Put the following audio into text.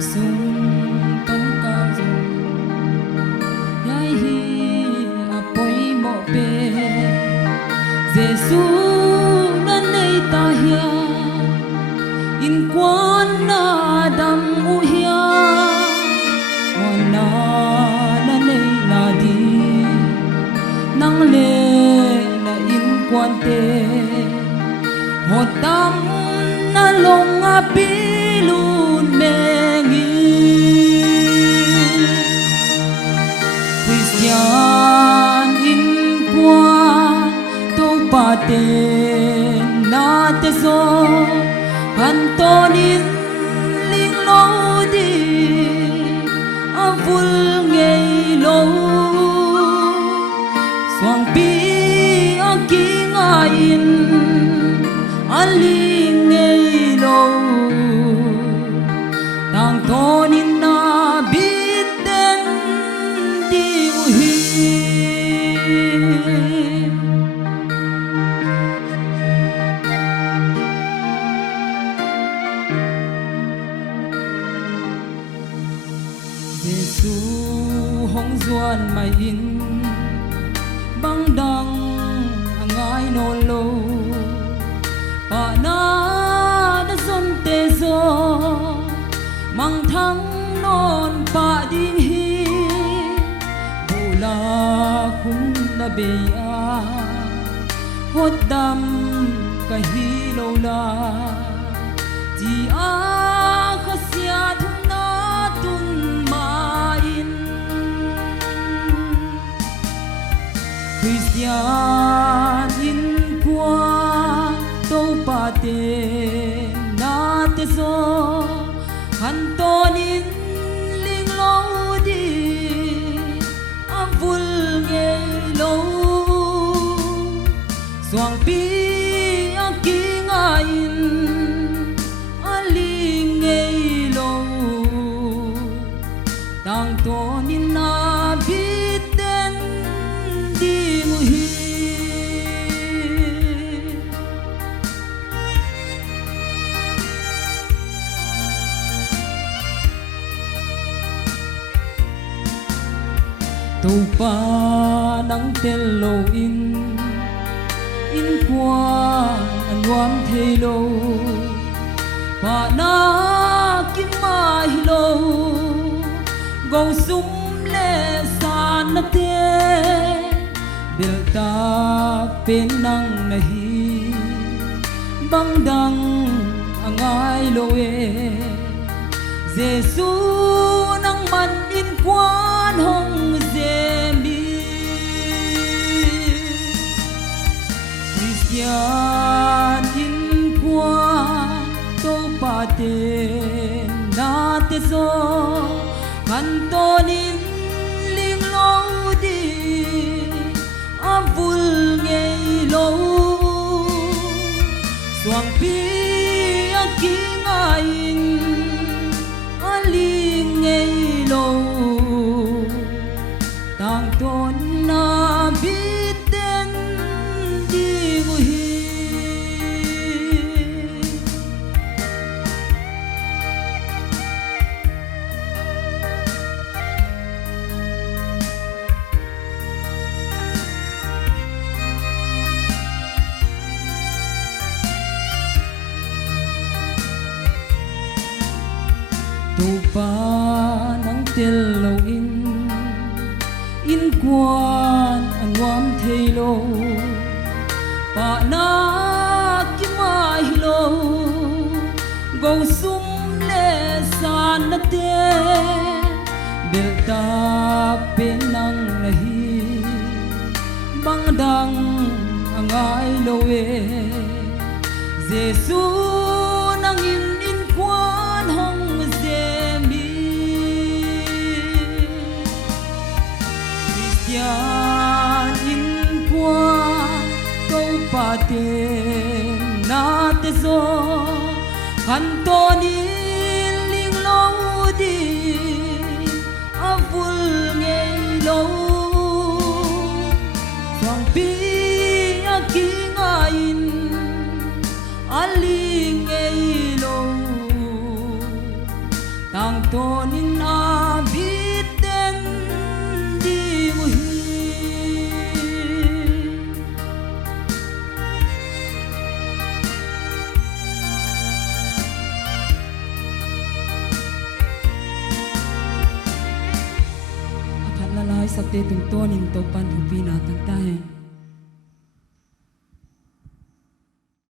sung tông ca yai hi apoi mo pe Giêsu nan nei ta hia in quan na dam u hia na nei na di nang le na in quan te hot dam na long a pilun mengi Christian in quan to pate na te so Antonin ling lo di a vul ngei lo Soang pi a king a in a ling ngei lo Tang tonin na biten di uhi Giêsu hong duan mai in bang dang angai no lo Phatna da son te zo mang thang non pa ding hi bula khung na be a hot dam ka hi lo la ji a khasia thun na tun Christian in quan to pate na te so Antonin ling lo di a vul ngei lo Soang pi a king a in a ling ngei lo Tang tonin na biten di muhi Tu pa nang tel lo in quan an wam thei lo Phatna kim mai lo go sum le san na te Bil ta pen nang nahi bang dang angai lo e Giêsu nang man in quan hong zem in Christian in quan to pate na te so Antonin ling lo di a vul ngei lo Soang pi a king a in a ling ngei lo Tang ton na biten di uhi Tu pa nang tel lo in quan an wam thei lo Phatna kim mai lo go sum le san na te Bil ta pen nang nahi bang dang angai lo e Giêsu nang in quan hong zem Christian in quan to pate na te so Antonin ling lo di a vul ngei lo Soang pi a king a in a ling ngei lo Tang to sabte tung tonin to pan hupina tang tahen